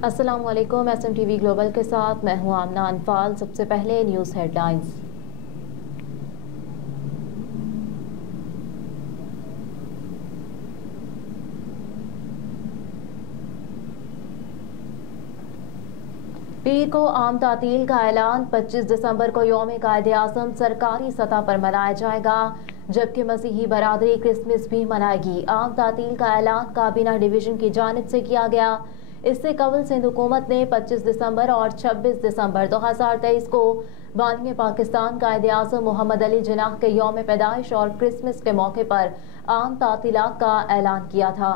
अस्सलाम वालेकुम। SMTV global के साथ मैं हूं आमना अनफाल। सबसे पहले न्यूज़ हेडलाइंस। पीर को आम तातील का ऐलान। 25 दिसंबर को यौम कायदे आज़म सरकारी सतह पर मनाया जाएगा, जबकि मसीही बरादरी क्रिसमस भी मनाएगी। आम तातील का ऐलान काबीना डिवीजन की जानिब से किया गया। इससे कबल सिंध हुकूमत ने 25 दिसंबर और 26 दिसंबर 2023 को बानी पाकिस्तान कायदे आज़म मोहम्मद अली जिन्नाह के यौम पैदाइश और क्रिसमस के मौके पर आम तातीलात का ऐलान किया था।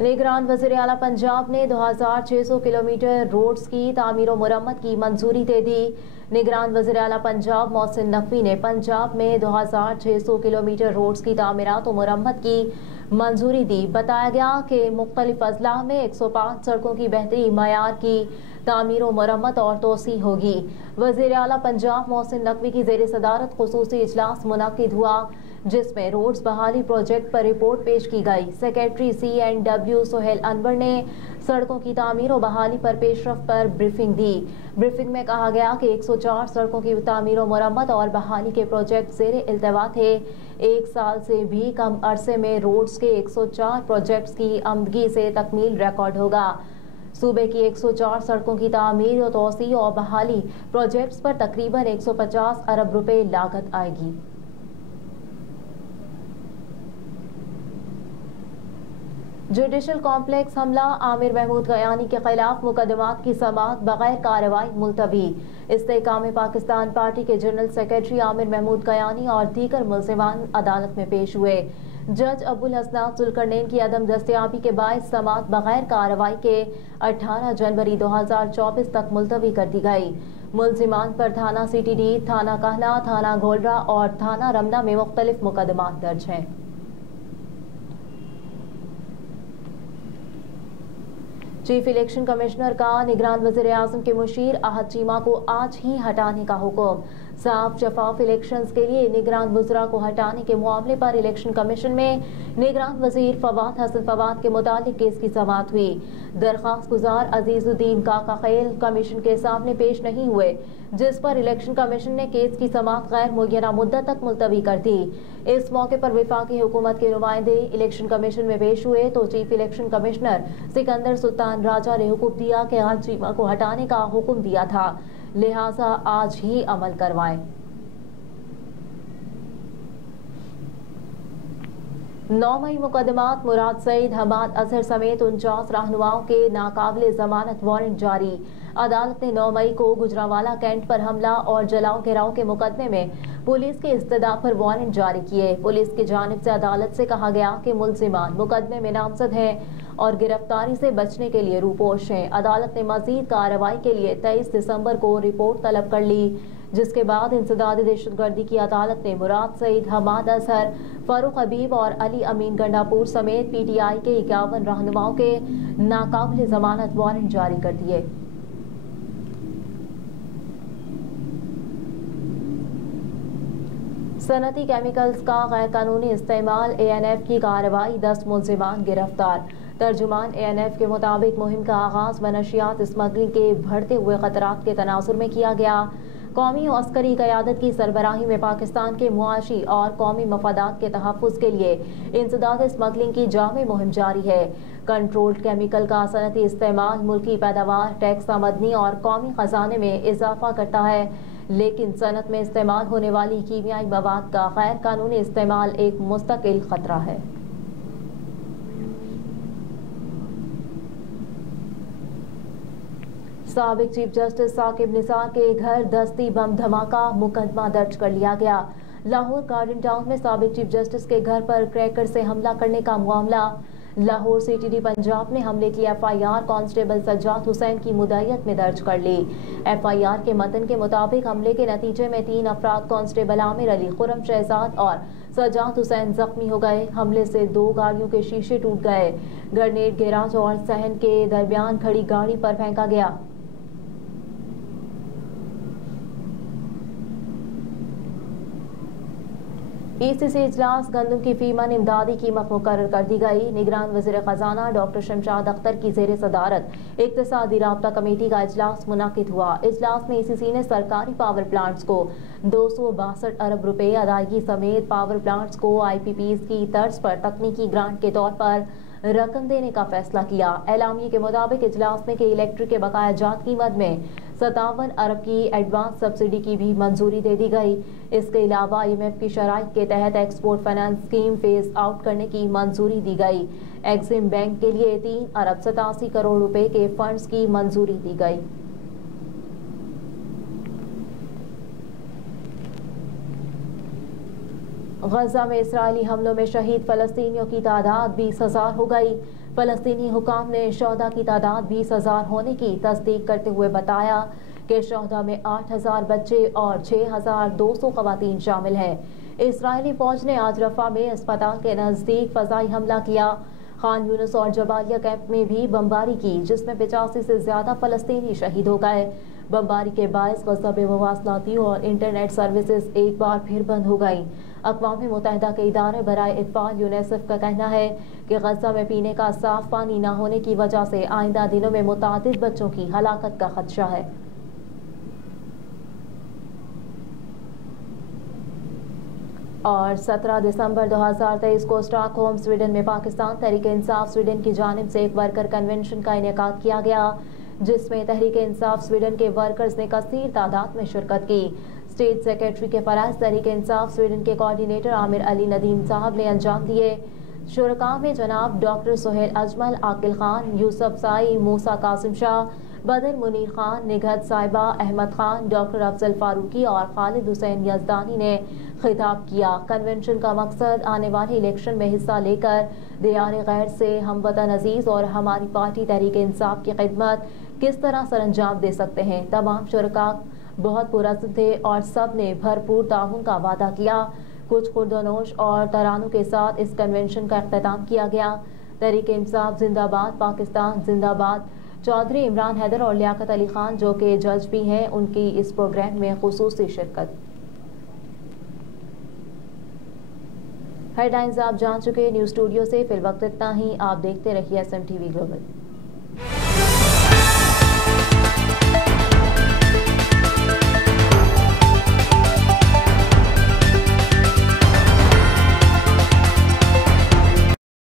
निगरान वज़ीर आला पंजाब ने 2600 किलोमीटर रोड्स की तामीर और मुरम्मत की मंजूरी दे दी। निगरान वज़ीर आला पंजाब मोहसिन नकवी ने पंजाब में 2600 किलोमीटर रोड्स की तामीरात और मुरम्मत की मंजूरी दी। बताया गया कि मुख्तलिफ अजला में 105 सड़कों की बेहतरी मयार की तामीर और मुरम्मत और तोसी होगी। वज़ीर आला पंजाब मोहसिन नकवी की ज़ेर सदारत खुसूसी इजलास मुनक्किद हुआ, जिसमें रोड्स बहाली प्रोजेक्ट पर रिपोर्ट पेश की गई। सेक्रेटरी CNW सोहेल अनवर ने सड़कों की तामीर और बहाली पर पेशरफ पर ब्रीफिंग दी। ब्रीफिंग में कहा गया कि 104 सड़कों की तामीर और मुरम्मत और बहाली के प्रोजेक्ट ज़ेर इल्तवा थे। एक साल से भी कम अरसे में रोड्स के 104 प्रोजेक्ट्स की आमदगी से तकमील रिकॉर्ड होगा। सूबे की 104 सड़कों की तामीर और तोसी और बहाली प्रोजेक्ट्स पर तकरीबन 150 अरब रुपए लागत आएगी। जुडिशल कॉम्प्लेक्स हमला। आमिर महमूद गयानी के खिलाफ मुकदमात की समाअत बगैर कार्रवाई मुलतवी। इस्तेहकाम पाकिस्तान पार्टी के जनरल सेक्रेटरी आमिर महमूद गयानी और दीगर मुल्ज़िमान अदालत में पेश हुए। जज अबुल हसनात जुल्करनैन की अदम दस्तयाबी के बायस समाअत बगैर कार्रवाई के 18 जनवरी 2024 तक मुलतवी कर दी गई। मुल्ज़िमान पर थाना CTD, थाना कहना, थाना गोलरा और थाना रमना में मुख्तलिफ मुकदमात दर्ज हैं। चीफ इलेक्शन कमिश्नर का निगरान वज़ीर आज़म के मुशीर अहद चीमा को आज ही हटाने का हुक्म। साफ शफाफ इलेक्शंस के लिए निगरान वज़रा को हटाने के मामले पर इलेक्शन कमीशन में निगरान वज़ीर फवाद हसन फवाद के मुतालिक केस की समाअत हुई। दरख्वास्त गुजार अजीजुद्दीन काका खैल कमीशन के सामने पेश नहीं हुए, जिस पर इलेक्शन कमीशन ने केस की समाअत गैर मुय्यना मुद्दत तक मुलतवी कर दी। इस मौके पर वफाकी हुकूमत के नुमाइंदे इलेक्शन कमीशन में पेश हुए तो chief election commissioner Sikandar Sultan Raja ने हुक्म दिया कि अहद चीमा को हटाने का हुक्म दिया था, लिहाजा आज ही अमल करवाएं। 9 मई मुकदमात। मुराद सईद, हमाद अजहर समेत 49 रहनुमाओं के नाकाबिले जमानत वारंट जारी। अदालत ने 9 मई को गुजरावाला कैंट पर हमला और जलाओ गिराव के मुकदमे में पुलिस के इस्तदा पर वारंट जारी किए। पुलिस की जानिब से अदालत से कहा गया कि मुल्जिमान मुकदमे में नामजद हैं और गिरफ्तारी से बचने के लिए रूपोश हैं। अदालत ने मजीद कार्रवाई के लिए 23 दिसंबर को रिपोर्ट तलब कर ली, जिसके बाद इंसदाद दहशतगर्दी की अदालत ने मुराद सईद, हमाद अजहर, फारूक हबीब और अली अमीन गंडापुर समेत PTI के 51 रहनुमाओं के नाकाबिले जमानत वारंट जारी कर दिए। सनती केमिकल्स का गैर कानूनी इस्तेमाल। ANF की कार्रवाई, 10 मुल्जिमान गिरफ्तार। तर्जुमान ANF के मुताबिक मुहिम का आगाज मनशियात स्मगलिंग के बढ़ते हुए खतरात के तनाजुर में किया गया। कौमी और अस्करी क़यादत की सरबराही में पाकिस्तान के मुआशी और कौमी मफादात के तहफ़्फ़ुज़ के लिए इंसदाद स्मगलिंग की जामे मुहिम जारी है। कंट्रोल्ड केमिकल का सनती इस्तेमाल मुल्की पैदावार, टैक्स आमदनी और कौमी खजाने में इजाफा करता है, लेकिन सनत में इस्तेमाल होने वाली कीमियाई मवाद का गैर कानूनी इस्तेमाल एक मुस्तकिल खतरा है। साबिक चीफ जस्टिस साकिब निसार के घर दस्ती बम धमाका, मुकदमा दर्ज कर लिया गया। लाहौर गार्डन टाउन में साबिक चीफ जस्टिस के घर पर क्रैकर से हमला करने का मामला। लाहौर CTD पंजाब ने हमले की FIR कांस्टेबल सज्जाद हुसैन की मुद्दईयत में दर्ज कर ली। FIR के मतन के मुताबिक हमले के नतीजे में 3 अफराद कांस्टेबल आमिर अली, खुरम शहजाद और सज्जाद हुसैन जख्मी हो गए। हमले से 2 गाड़ियों के शीशे टूट गए। ग्रेनेड गैराज और सहन के दरमियान खड़ी गाड़ी पर फेंका गया। PCC इजलास गंदम की फीमन इमदादी कीमत मुकर्रर कर दी गई। निगरान वज़ीर ख़जाना डॉक्टर शमशाद अख्तर की ज़ेर सदारत इक़्तिसादी राब्ता कमेटी का इजलास मुनाकिद हुआ। इजलास में ECC ने सरकारी पावर प्लांट्स को 262 अरब रुपए अदायगी समेत पावर प्लांट्स को IPPs की तर्ज पर तकनीकी ग्रांट के तौर पर रकम देने का फैसला किया। एलामिये के मुताबिक इजलास में इलेक्ट्रिक के बकाया जात कीमत में 57 अरब की एडवांस सब्सिडी की भी मंजूरी दे दी गई। इसके अलावा IMF की शराइत के तहत export finance scheme phase out करने की मंजूरी दी गई। एक्सिम बैंक के लिए 3 अरब 87 करोड़ रुपए के फंड्स की मंजूरी दी गई। गजा में इसराइली हमलों में शहीद फलस्तीनियों की तादाद 20,000 हो गई। फलस्तीनी हुकाम ने शोहदा की तादाद 20,000 होने की तस्दीक करते हुए बताया कि शोहदा में 8,000 बच्चे और 6,200 खवातीन शामिल हैं। इसराइली फौज ने आज रफा में अस्पताल के नज़दीक फजाई हमला किया। खान यूनुस और जबालिया कैंप में भी बमबारी की, जिसमें 85 से ज्यादा फलस्तीनी शहीद हो गए। बमबारी के बायस गजा में मवासलाती और इंटरनेट सर्विसेज एक बार फिर बंद हो गई। अक़वाम मुत्तहिदा के इदारे बराए इत्फ़ाल यूनिसेफ का कहना है कि गजा में पीने का साफ पानी न होने की वजह से आइंदा दिनों में मुतादिद बच्चों की हलाकत का खदशा है। और 17 दिसंबर 2023 को स्टॉकहोम स्वीडन में पाकिस्तान तहरीक इंसाफ स्वीडन की जानिब से एक वर्कर कन्वेंशन का इनेकाद किया गया, जिसमें तहरीक इंसाफ स्वीडन के वर्कर्स ने कसीर तादाद में शिरकत की। स्टेट सेक्रेटरी के फराइज तहरीक इंसाफ स्वीडन के कोऑर्डिनेटर आमिर अली नदीम साहब ने अंजाम दिए। शुरका में जनाब डॉक्टर सोहेल अजमल, आकिल खान, यूसुफ साई, मूसा कासिम शाह, बदर मुनीर खान, निगहत साहिबा, अहमद खान, डॉक्टर अफजल फारूकी और खालिद हुसैन यजदानी ने खिताब किया। कन्वेंशन का मकसद आने वाले इलेक्शन में हिस्सा लेकर दियार गैर से हम वतन अजीज और हमारी पार्टी तहरीक इंसाफ की खिदमत किस तरह सर अंजाम दे सकते हैं। तमाम शुरका बहुत पुरअज़्म थे और सब ने भरपूर ताउन का वादा किया। कुछ खुर्दनोश और तरानों के साथ इस कन्वेंशन का इख्तिताम किया गया। तहरीक इंसाफ जिंदाबाद, पाकिस्तान जिंदाबाद। चौधरी इमरान हैदर और लियाकत अली खान, जो कि जज भी हैं, उनकी इस प्रोग्राम में खुसूसी शिरकत। हेडलाइंस आप जान चुके। न्यूज़ स्टूडियो से फिल वक्त इतना ही। आप देखते रहिए SMTV ग्लोबल।